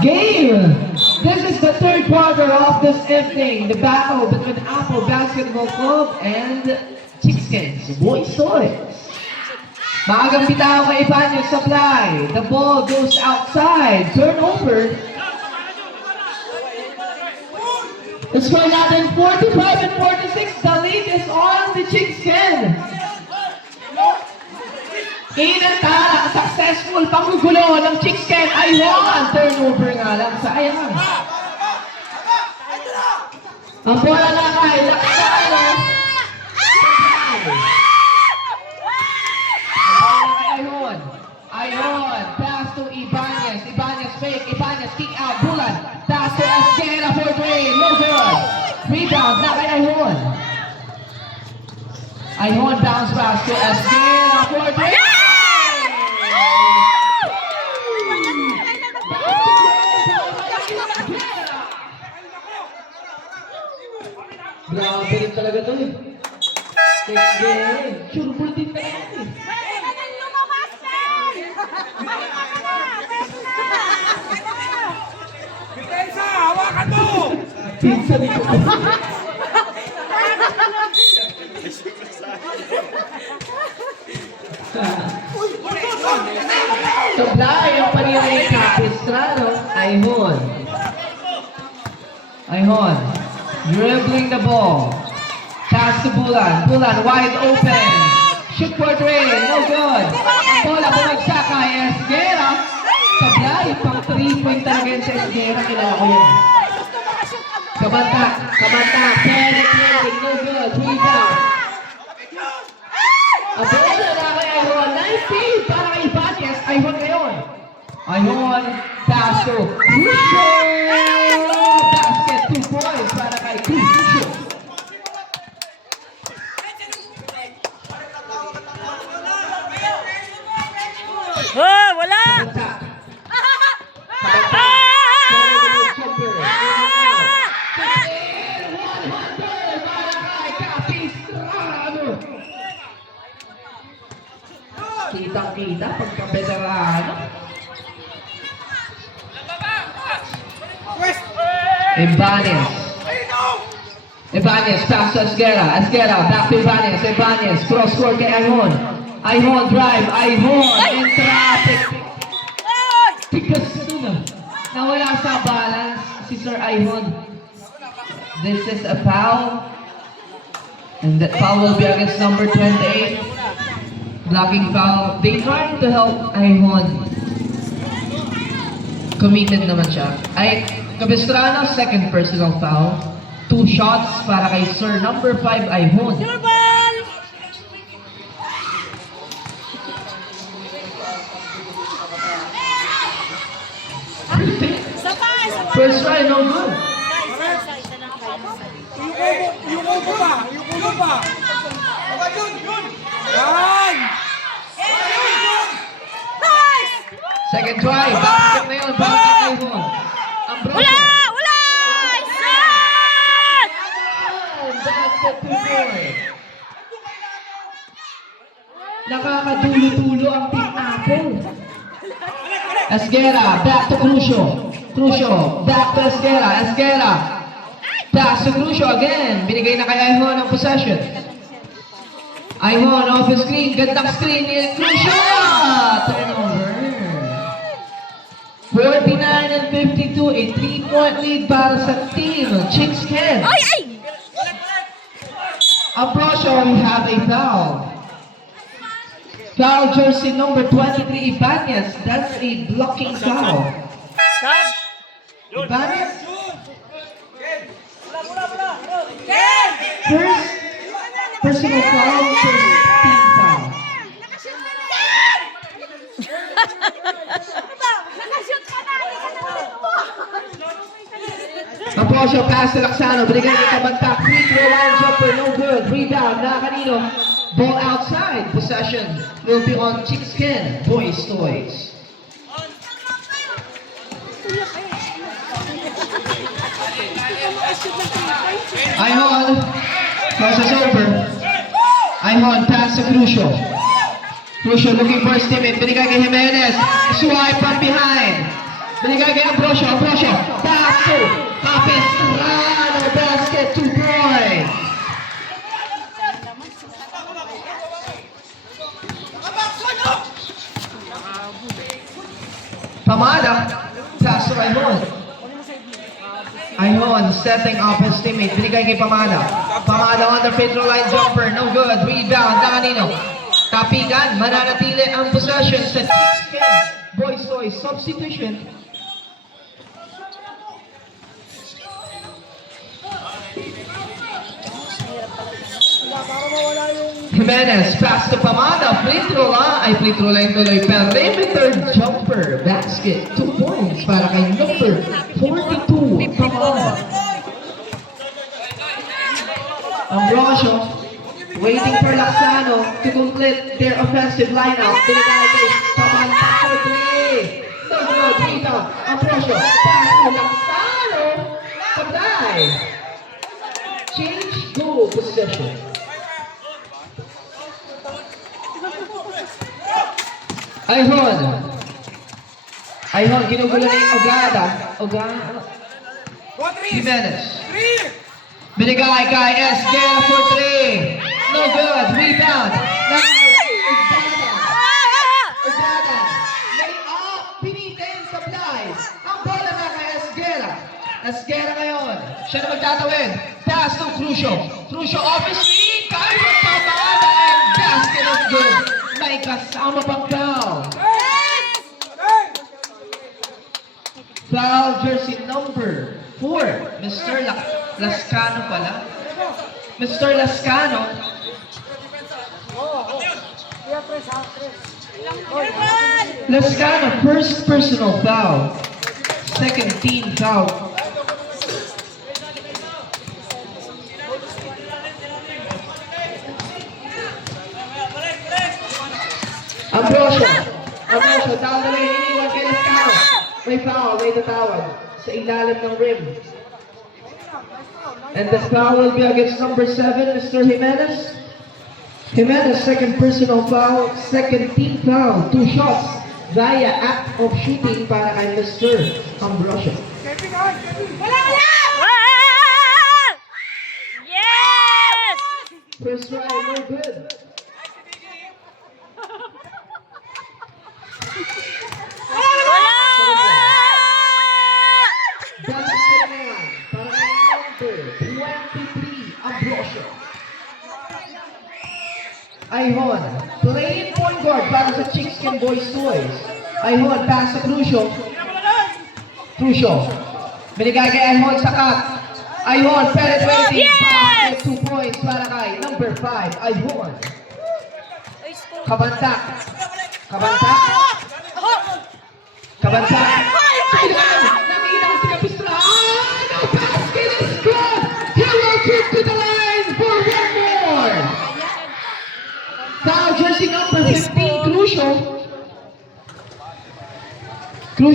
Game! This is the third quarter of this evening. The battle between Apple Basketball Club and Chicskins Boys Toys. Maagang bitaw kay Ibanez supply. The ball goes outside. Turnover. The score natin 45 and 46. The lead is on the Chickskin. Inantala, successful panggugulo ng Chickskin. Ayun, turnover nga lang. Sayang. Ang bola na kay Laksano. Ayun, pass to Ibanez. Ibanez fake. Ibanez kick out. Bulan. Pass to Esquera for three. No good. Rebound na kay Ayun. Ayun bounce pass to Esquera for three. Grabe rin talaga to eh. Sige, sure full team na yan eh. Depensa, hawakan mo! Pinsan ko. Supply yung panira ni Capistrano. Ayun. Ayun. Dribbling the ball. Pass to Bulan. Bulan wide open. Shoot for three. No good. Ang bola bumagsak kay Esguera. Supply. Pang 3-point talaga yun sa Esguera. Kilala ko yun. Kabanta. Kabanta. Penetrating. No good. Rebound. Ang bola na kay Ayhon. 19 para kay Ibanez. Ayhon ngayon. Ayhon. Pass to Crucio. Basket. 2 points para kay Crucio. Oh, wala! Kitang-kita pagka-veterano. Ibanez. Ibanez, pass to Esguera. Esguera, back to Ibanez. Ibanez, cross-court kay Ayhon. Ayhon, drive. Ayhon, in traffic. Tikas na. Nawala sa balance si Sir Ayhon. This is a foul. And that foul will be against number 28. Blocking foul. They tried to help Ayhon. Committed naman siya. Ay, Capistrano, second personal foul. 2 shots para kay Sir number 5 Ayhon. First try, no good. Yung upo ba? Yung upo ba? Yan! Second try, basket na yun para kay Ayhon. Wala! Wala! Shot! Basket 2 points. Nakakadulo-tulo ang Team Apple. Esguera, back to Crucio. Crucio, back to Esguera. Esguera, pass to Crucio again. Binigay na kay Ayhon ang possession. Ayhon off the screen. Gandang screen ni Crucio. Turnover. 49 and 52. A 3-point lead para sa team Chickskin. Ay! Ay! Approach, we have a foul. Foul jersey number 23, Ibanez. That's a blocking foul. Stop! Ibanez? First personal foul, first team foul. Approach, pass to Laksano. Binigay ni Kabanta. Free throw line jumper, no good. Rebound, na kanino. Ball outside. Possession will be on Chickskin Boys Toys. Ayhon, crosses over. Ayhon, pass to Crucio. Crucio looking for his teammate. Binigay kay Jimenez. Swipe from behind. Binigay kay Ambrosio. Ambrosio, pass to Capistrano. Basket, 2 points. Pamada, pass to Ayhon. Ayhon setting up his teammate. Binigay kay Pamada. Pamada on the free throw line jumper. No good. Rebound. Danilo. Tapigan. Mananatili ang possession sa Chicken Boys Toys. Substitution. Jimenez, pass to Pamada. Free throw line tuloy. Perimeter jumper. Basket. 2 points para kay number 42. Pamada. Ambrosio waiting for Laxano to complete their offensive lineup. Binigay kay Pamada for 3. No good. Rebound. Ambrosio. Pass to Laxano. Pagday. Change goal possession. Ayhon, ginugulo na yung Ogada. Jimenez. Binigay kay Esguerra for 3. No good. Rebound. Ogada. Lay up. Pinitin sa Blay. Ang bola na kay Esguerra. Esguerra ngayon. Siya na magtatawid. Pass to Crucio. Crucio obviously. Kaya Pamada and basket is good. May kasama pang foul. Foul jersey number 4. Mr. Lascano pala. Mr. Lascano. Lascano, first personal foul. Second team foul. Ambrosio, down the lane, iniwan kay Lascano. May foul, may tatawad sa ilalim ng rim. And the foul will be against number 7, Mr. Jimenez. Jimenez, second personal foul, second team foul, 2 shots via act of shooting para kay Mr. Ambrosio. Yes! First try, no good. Basket naman para kay number 23, Ambrosio. Ayhon, playing point guard para sa Chicken Boys Toys. Ayhon, pass sa Crucio. Binigay kay Ayhon sa cut. Ayhon, penetrating. Basket, 2 points para kay number 5, Ayhon. Kabantak.